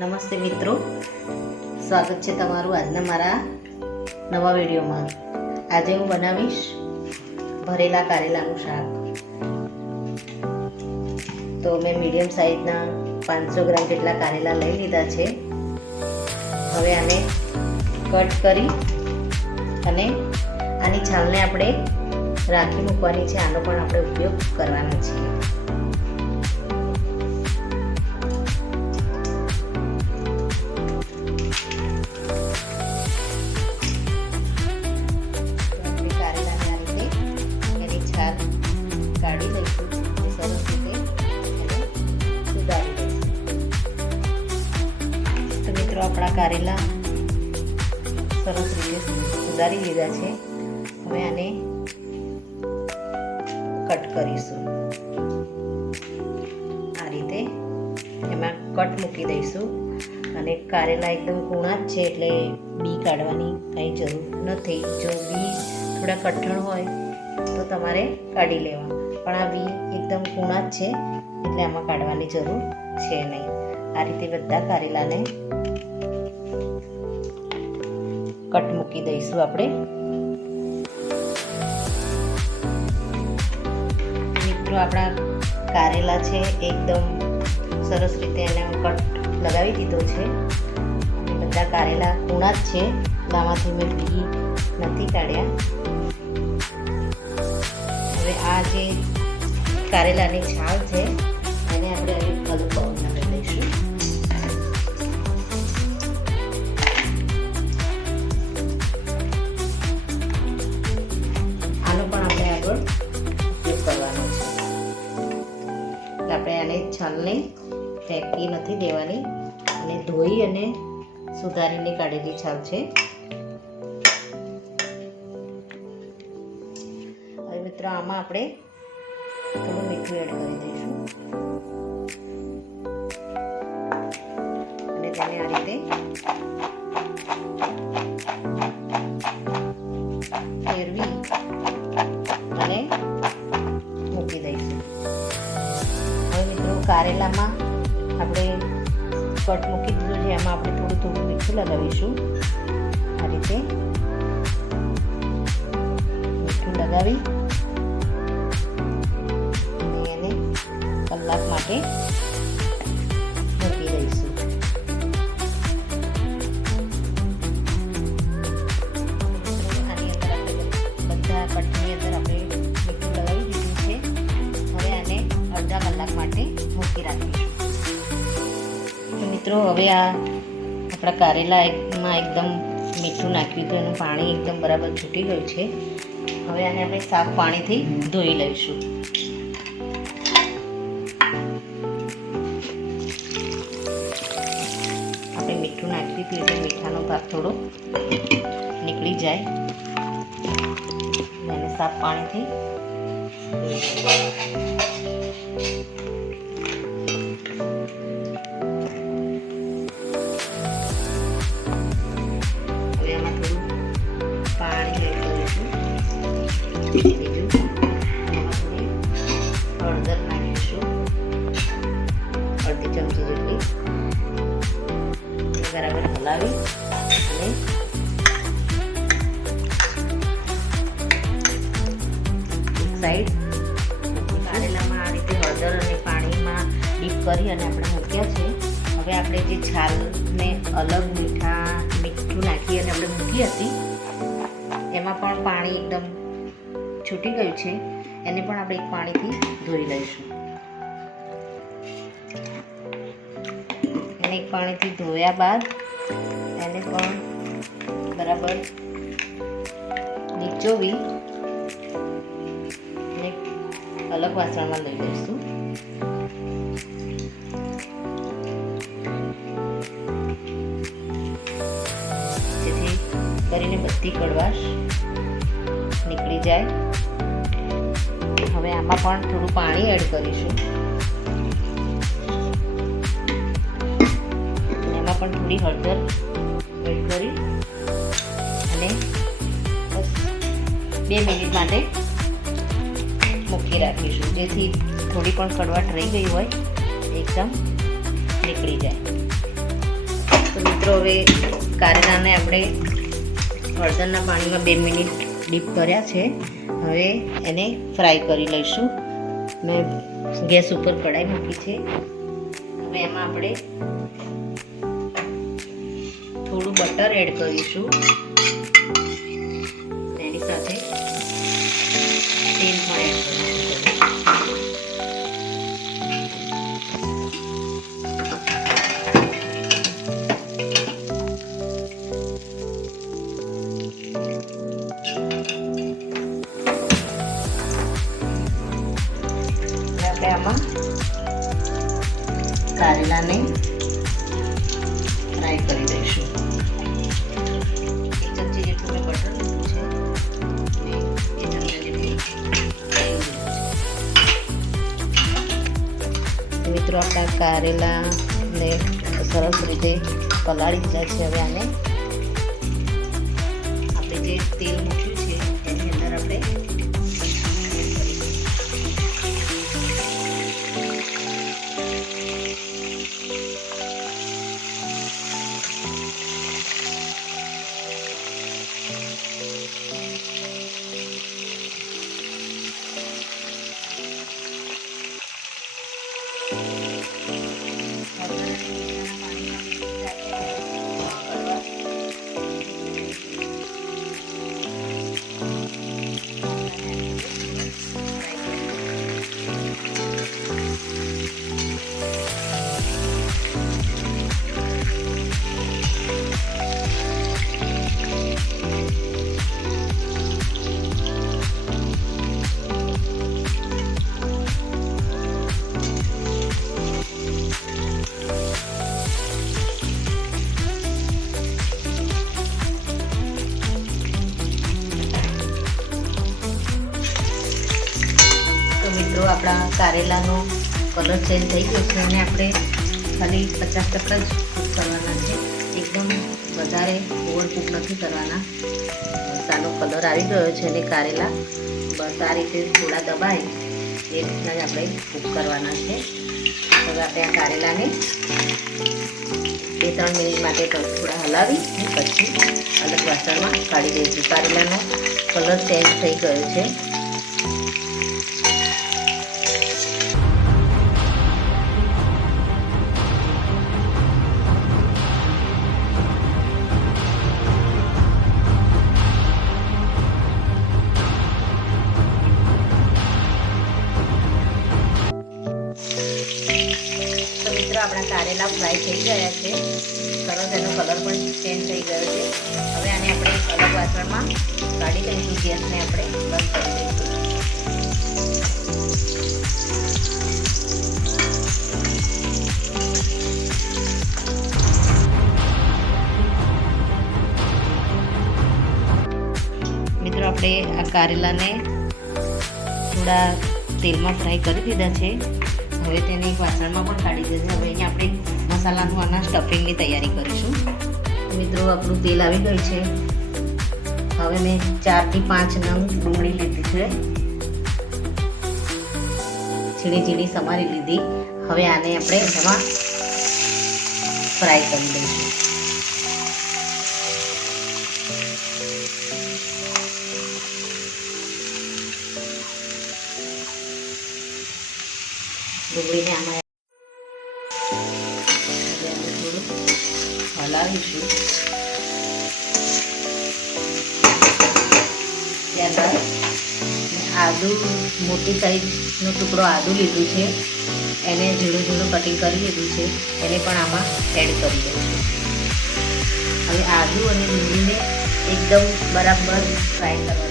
નમસ્તે મિત્રો, સ્વાગત છે તમારું આજના મારા નવા વિડીયોમાં. આજે હું બનાવીશ ભરેલા કારેલાનું શાક. તો મેં મીડિયમ સાઈઝના 500 ગ્રામ જેટલા કારેલા લઈ લીધા છે. હવે આને કટ કરી અને આની છાલને આપણે રાખી મૂકવાની છે. આનો પણ આપણે ઉપયોગ કરવાનો છે. કાઢી લઈશું સરસ રીતે અને સુધારી લઈશું. તો મિત્રો, આપણા કારેલા સરસ રીતે સુધારી લીધા છે. હવે આને કટ કરીશું. આ રીતે એમાં કટ મૂકી દઈશું. અને કારેલા એકદમ કૂણા જ છે એટલે બી કાઢવાની કંઈ જરૂર નથી. જો બી થોડા કઠણ હોય તો તમારે કાઢી લેવા, પણ આ બી એકદમ કૂણા જ છે એટલે આમાં કાઢવાની જરૂર છે નહીં. આ રીતે બધા કારેલાને કટ મૂકી દઈશું આપણે. મિત્રો, આપણા કારેલા છે એકદમ સરસ રીતે એને કટ લગાવી દીધો છે. બધા કારેલા કૂણા જ છે, આમાંથી મેં બી નથી કાઢ્યા. હવે આ જે કારેલાની છાલ છે એને આપણે હવે અલગ બાઉલમાં લઈ લઈશું. આનો પણ આપણે આગળ ઉપયોગ કરવાનો છે. આપણે આને છાલને ફેંકી નથી દેવાની અને ધોઈ અને સુધારીને કાઢેલી છાલ છે. મિત્રો, આમાં આપણે થોડું મીઠું એડ કરી દઈશું અને તેને આ રીતે ફેરવી અને મૂકી દઈશું. હવે મિત્રો, કારેલામાં આપણે કટ મૂકી દીધું છે, એમાં આપણે થોડું થોડું મીઠું લગાવીશું. આ રીતે મીઠું લગાવી કલાક માટે મૂકી દઈશું. આની અંદર આપણે બધા કટની અંદર આપણે મીઠું લગાવી દીધું છે. હવે આને અડધા કલાક માટે મૂકી રાખીશું. તો મિત્રો, હવે આ આપણા કારેલામાં એકદમ મીઠું નાખ્યું હતું, એનું પાણી એકદમ બરાબર છૂટી ગયું છે. હવે આને આપણે સાફ પાણીથી ધોઈ લઈશું. મીઠું નાખ્યું હતું એટલે મીઠાનો ભાગ થોડો નીકળી જાય. અને સાફ પાણીથી હવે આમાં થોડું પાણી એડ કરીશું. બીજું હળદર નાખીશું, અડધી ચમચી જેટલી. બરાબર હલાવી અને એક સાઈડ કારેલામાં આ રીતે હળદર અને પાણીમાં ડીપ કરી અને આપણે મૂક્યા છે. હવે આપણે જે છાલને અલગ મીઠું નાખી અને આપણે મૂકી હતી એમાં પણ પાણી એકદમ છૂટી ગયું છે. એને પણ આપણે એક પાણીથી ધોઈ લઈશું. એક પાણીથી ધોયા બાદ એને પણ બરાબર નીચોવી અને અલગ વાસણમાં લઈ લઈશું. જેથી કરીને બધી કડવાશ નીકળી જાય. હવે આમાં પણ થોડું પાણી એડ કરીશું. પણ થોડી હળદર એડ કરી અને બસ 2 મિનિટ માટે મૂકી રાખીશું, જેથી થોડી પણ કડવાટ રહી ગઈ હોય એકદમ નીકળી જાય. હવે કારેલાને આપણે હળદરના પાણીમાં 2 મિનિટ ડીપ કર્યા છે. હવે એને ફ્રાય કરી લઈશું. મેં ગેસ ઉપર કઢાઈ મૂકી છે. હવે એમાં આપણે થોડું બટર એડ કરીશું. એની સાથે તેલ પણ એડ કરીશું. આપણે આમાં કારેલાને ફ્રાય કરી દઈશું. 1 ચમચી જેટલું મેં બટર લીધું છે અને 2 ચમચા જેટલું તેલ લીધું છે. મિત્રો આપણા કારેલાને સરસ રીતે પલાળી જાય છે. હવે આને આપણે જે તેલ મૂક્યું છે એની અંદર આપણે મિત્રો આપણા કારેલાનો કલર ચેન્જ થઈ ગયો છે અને આપણે ખાલી 50% જ કૂક કરવાના છે. એકદમ વધારે ઓવર કૂક નથી કરવાના. મસાલો કલર આવી ગયો છે અને કારેલા બસ આ રીતે થોડા દબાય એ રીતના જ આપણે કૂક કરવાના છે. હવે આપણે આ કારેલાને 2-3 મિનિટ માટે થોડા હલાવી અને પછી અલગ વાસણમાં કાઢી દઈશું. કારેલાનો કલર ચેન્જ થઈ ગયો છે. આપણા કારેલા ફ્રાય થઈ ગયા છે. સરસ એનો કલર પણ ચેન્જ થઈ ગયો છે. હવે આને આપણે અલગ વાસણમાં કાઢી લઈશું. ગેસને આપણે બંધ કરી દઈશું. મિત્રો આપણે આ કારેલાને થોડા તેલમાં ફ્રાય કરી દીધા છે. હવે તેને એક વાસણમાં પણ કાઢી દીધું. હવે અહીંયા આપણે મસાલાનું આના સ્ટફિંગની તૈયારી કરીશું. મિત્રો આપણું તેલ આવી ગયું છે. હવે મેં 4 થી 5 નંગ ડુંગળી લીધી છે. ઝીણી ઝીણી સમારી લીધી. હવે આને આપણે એમાં ફ્રાય કરી દઈશું. ડુંગળીને આમાં થોડું હલાવીશું. ત્યારબાદ આદુ મોટી સાઈઝનો ટુકડો આદુ લીધું છે. એને ઝીણું ઝીણું કટિંગ કરી લીધું છે. એને પણ આમાં એડ કરી દઈશું. હવે આદુ અને ડુંગળીને એકદમ બરાબર ફ્રાય કરવાનું.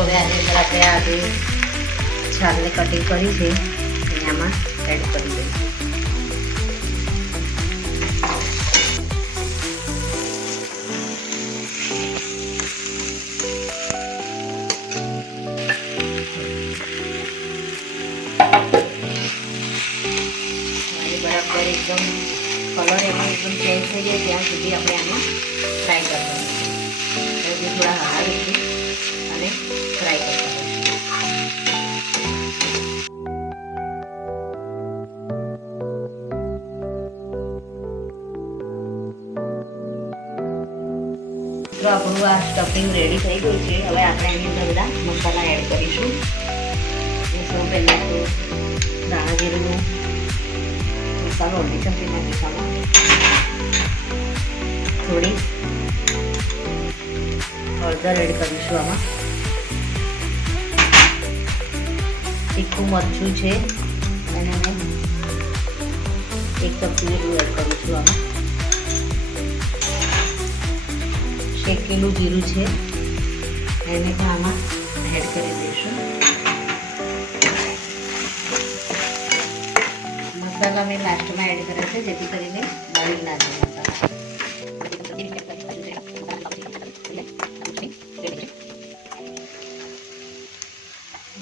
હવે આની અંદર આપણે આ જે છાલને કટિંગ કરી છે એને આમાં એડ કરી દઈશું. બરાબર એકદમ કલર એનો એકદમ ચેન્જ થઈ જાય ત્યાં સુધી આપણે આને ફ્રાય કરવાનું છે. થોડા હલાવીશું અને ફ્રાય કરતા તો આપણું આ સ્ટફિંગ રેડી થઈ ગયું છે. હવે આપણે એની અંદર બધા મસાલા એડ કરીશું. સૌ પહેલાં તો ધાણા જીરુંનો મસાલો અડધી ચમચી નાખીશું. થોડી હળદર એડ કરીશું. આમાં તીખું મરચું છે અને એક ચમચી જેટલું એડ કરીશું. આમાં શેકેલું જીરું છે એને પણ આમાં એડ કરી દઈશું. મસાલા મેં લાસ્ટમાં એડ કર્યા છે જેથી કરીને બળી ના જાય મસાલા.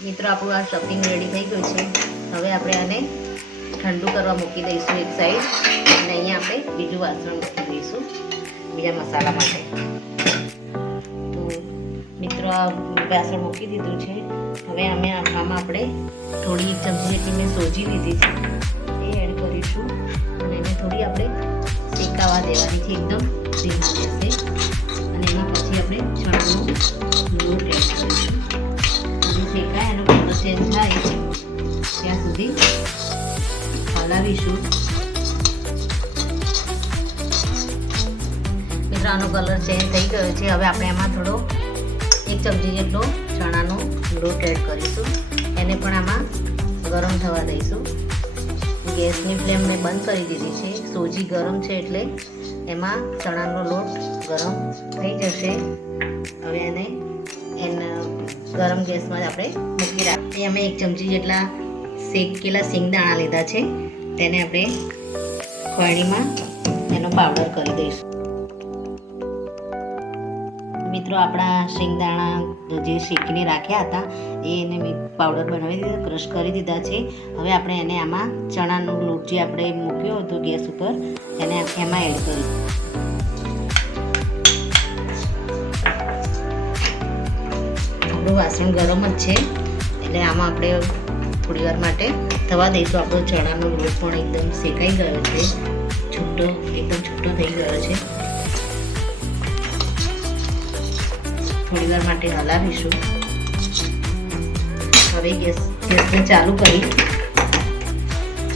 મિત્રો આપણું આ સ્ટફિંગ રેડી થઈ ગયું છે. હવે આપણે આને ઠંડુ કરવા મૂકી દઈશું એક સાઈડ અને અહીંયા આપણે બીજું વાસણ મૂકી દઈશું બીજા મસાલા માટે. તો મિત્રો આ વાસણ મૂકી દીધું છે. હવે આમાં આપણે થોડી એક ચમચી જેટલી મેં સોજી લીધી છે એ એડ કરીશું અને એને થોડી આપણે શેકાવા દેવાની છે એકદમ ધીમા ગેસે. અને એમાં પછી આપણે ચણાનો લોટ એડ કરીશું. શેકાય એનો કલર ચેન્જ થાય ત્યાં સુધી હલાવીશું. મિત્રો આનો કલર ચેન્જ થઈ ગયો છે. હવે આપણે એમાં થોડો એક ચમચી જેટલો ચણાનો લોટ એડ કરીશું. એને પણ આમાં ગરમ થવા દઈશું. ગેસની ફ્લેમ મેં બંધ કરી દીધી છે. સોજી ગરમ છે એટલે એમાં ચણાનો લોટ ગરમ થઈ જશે. હવે એને ગરમ ગેસમાં આપણે મૂકી રાખીએ. અમે એક ચમચી જેટલા શેકેલા સિંગદાણા લીધા છે તેને આપણે ખોળણીમાં એનો પાવડર કરી દઈશું. મિત્રો આપણા શેંગદાણા જે શેકીને રાખ્યા હતા એને મેં પાવડર બનાવી દીધા, ક્રશ કરી દીધા છે. હવે આપણે એને આમાં ચણાનો લોટ જે આપણે મૂક્યો હતો ગેસ ઉપર એને એમાં એડ કરીશું. વાસણ ગરમ જ છે એટલે આમાં આપણે થોડી વાર માટે થવા દઈશું. આપણો ચણાનો લોટ પણ એકદમ શેકાઈ ગયો છે, એકદમ છૂટો થઈ ગયો છે. થોડી વાર માટે હલાવીશું. હવે ગેસને ચાલુ કરી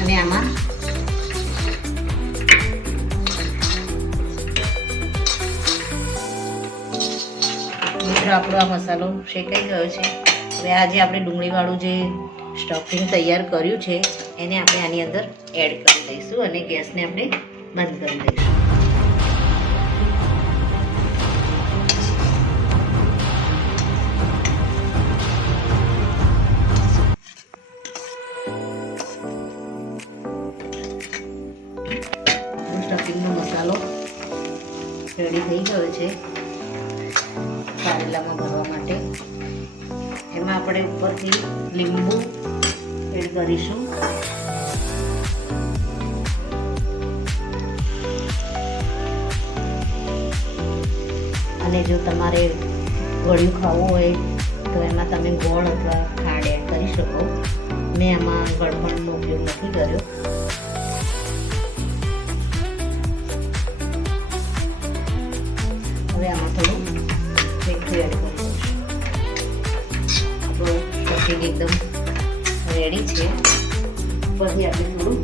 અને આમાં આપણો આ મસાલો શેકાઈ ગયો છે. હવે આ જે આપણે ડુંગળીવાળું જે સ્ટફિંગ તૈયાર કર્યું છે એને આપણે આની અંદર એડ કરી દઈશું અને ગેસને આપણે બંધ કરી દઈશું. સ્ટફિંગનો મસાલો રેડી થઈ ગયો છે કારેલામાં ભરવા માટે. એમાં આપણે ઉપરથી લીંબુ એડ કરીશું. અને જો તમારે ગળ્યું ખાવું હોય તો એમાં તમે ગોળ અથવા ખાંડ એડ કરી શકો. મેં આમાં ગળપણનો ઉપયોગ નથી કર્યો. હવે આમાં થોડું મીઠું એડ કરીશું. આપણું સ્ટફિંગ એકદમ રેડી છે. પછી આપણે થોડું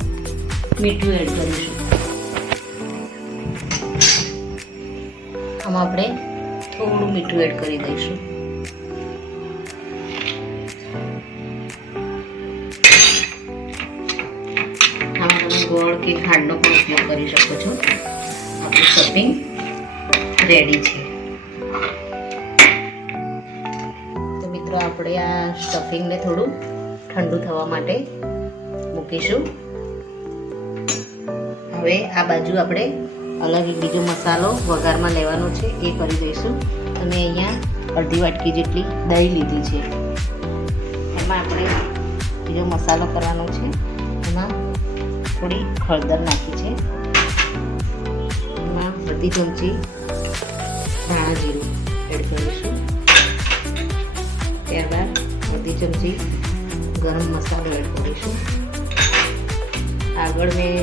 મીઠું એડ કરીશું. આમાં આપણે થોડું મીઠું એડ કરી દઈશું. આમાં તમે ગોળ કે ખાંડનો પણ ઉપયોગ કરી શકો છો. આપણું સ્ટફિંગ રેડી છે. તો મિત્રો આપણે આ સ્ટફિંગને થોડું ઠંડુ થવા માટે મૂકીશું. હવે આ બાજુ આપણે અલગ બીજો મસાલો વઘારમાં લેવાનો છે એ કરી દઈશું. અને અહીંયા અડધી વાટકી જેટલી દહીં લીધી છે. એમાં આપણે બીજો મસાલો કરવાનો છે. એમાં થોડી હળદર નાખી છે. અડધી ચમચી ધાણા જીરું એડ કરીશું. ત્યારબાદ અડધી ચમચી ગરમ મસાલો એડ કરીશું. આગળ મેં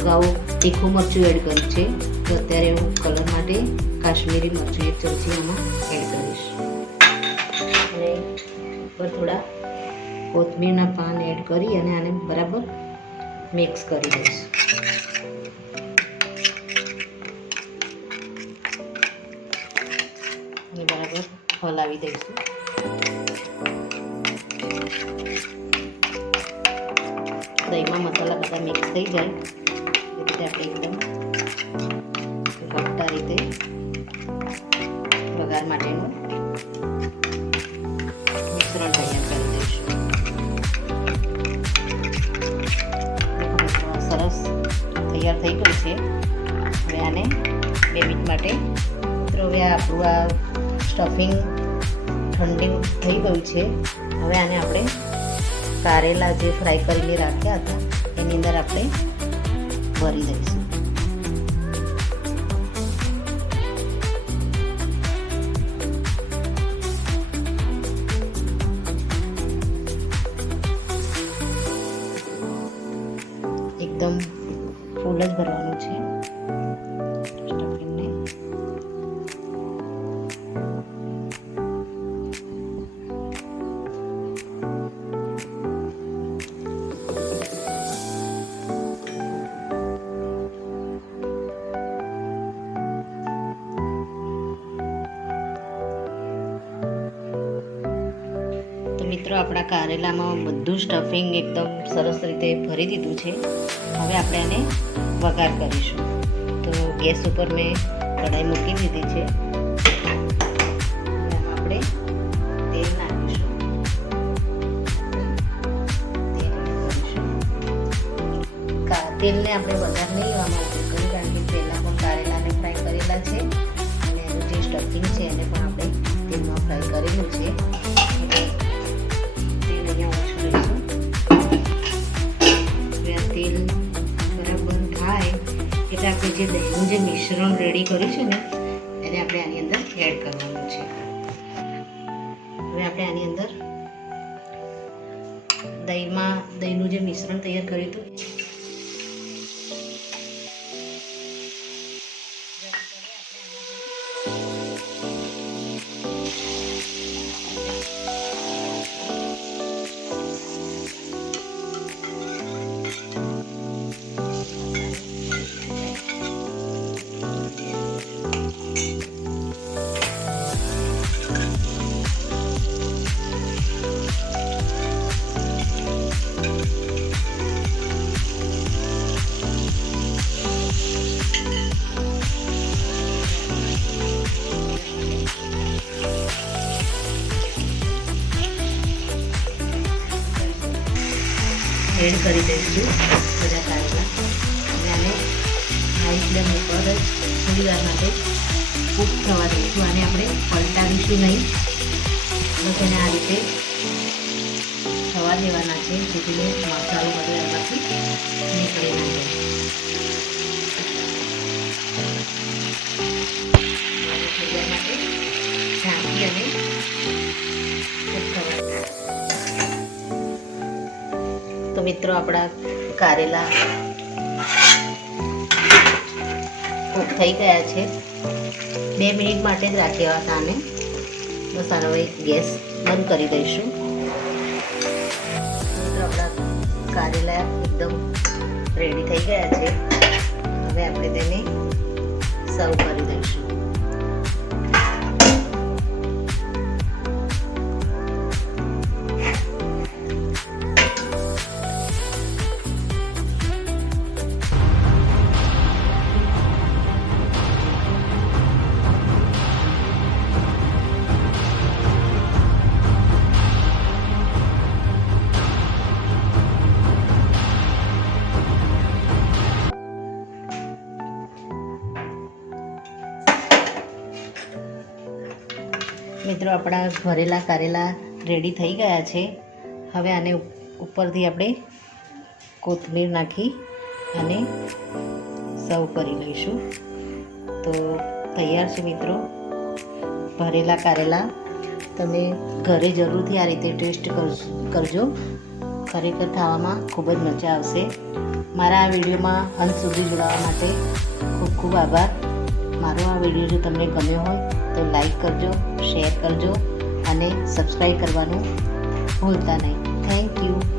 અગાઉ તીખું મરચું એડ કર્યું છે, તો અત્યારે હું કલર માટે કાશ્મીરી મરચું 1 ચમચી આમાં એડ કરીશ. અને ઉપર થોડા કોથમીરના પાન એડ કરી અને આને બરાબર મિક્સ કરી દઈશ. અને બરાબર હલાવી દઈશું. દહીંમાં મસાલા બધા મિક્સ થઈ જાય એ રીતે આપણે એકદમ ઘટ્ટા રીતે વઘાર માટેનું મિશ્રણ તૈયાર કરી દઈશું. સરસ તૈયાર થઈ ગયું છે. હવે આને 2 મિનિટ માટે હવે આપણું આ સ્ટફિંગ ઠંડી થઈ ગયું છે. હવે આને આપણે કારેલા જે ફ્રાય કરીને રાખ્યા હતા એની અંદર આપણે ભરી દઈશું. એકદમ ફૂલ જ ભરવાનું છે સ્ટફિંગને. મિત્રો આપણા કારેલામાં બધું સ્ટફિંગ એકદમ સરસ રીતે ભરી દીધું છે. હવે આપણે આને વઘાર કરીશું. તો ગેસ ઉપર મેં કઢાઈ મૂકી દીધી છે. આપણે તેલ નાખીશું. તેલને આપણે વઘાર નહીં લેવામાં ઉપયોગ કરીએ, કારણ કે પહેલાં પણ કારેલાને ફ્રાય કરેલા છે અને એનું જે સ્ટફિંગ છે એને પણ આપણે તેલમાં ફ્રાય કરેલું છે. તેલ બરાબર થાય એટલે આપણે જે દહીંનું જે મિશ્રણ રેડી કર્યું છે ને એને આપણે આની અંદર એડ કરવાનું છે. હવે આપણે આની અંદર દહીંનું જે મિશ્રણ તૈયાર કર્યું હતું એડ કરી દઈશું બધા કારેલા. અને આને હાઈ ફ્લેમ ઉપર જ થોડી વાર માટે કૂક થવા દઈશું. આને આપણે પલટાવીશું નહીં, બસ એને આ રીતે થવા દેવાના છે, જેથી મસાલો બધો એમાંથી નીકળી ના જાય. થોડી વાર માટે ઢાંકી અને કૂક થવા. તો મિત્રો આપણા કારેલા કૂક થઈ ગયા છે. 2 મિનિટ માટે જ રાખ્યા હતા આને. બસ આનો હવે ગેસ બંધ કરી દઈશું. મિત્રો આપણા કારેલા એકદમ રેડી થઈ ગયા છે. હવે આપણે તેને સર્વ કરી દઈશું. મિત્રો આપણા ભરેલા કારેલા રેડી થઈ ગયા છે. હવે આને ઉપરથી આપણે કોથમીર નાખી અને સર્વ કરી લઈશું. તો તૈયાર છે મિત્રો ભરેલા કારેલા. તમે ઘરે જરૂરથી આ રીતે ટેસ્ટ કરજો. ખરેખર ખાવામાં ખૂબ જ મજા આવશે. મારા આ વિડીયોમાં અંત સુધી જોડાવા માટે ખૂબ ખૂબ આભાર. મારો આ વિડીયો જો તમને ગમ્યો હોય તો લાઈક કરજો, શેર કરજો અને સબસ્ક્રાઈબ કરવાનું ભૂલતા નહીં. Thank you.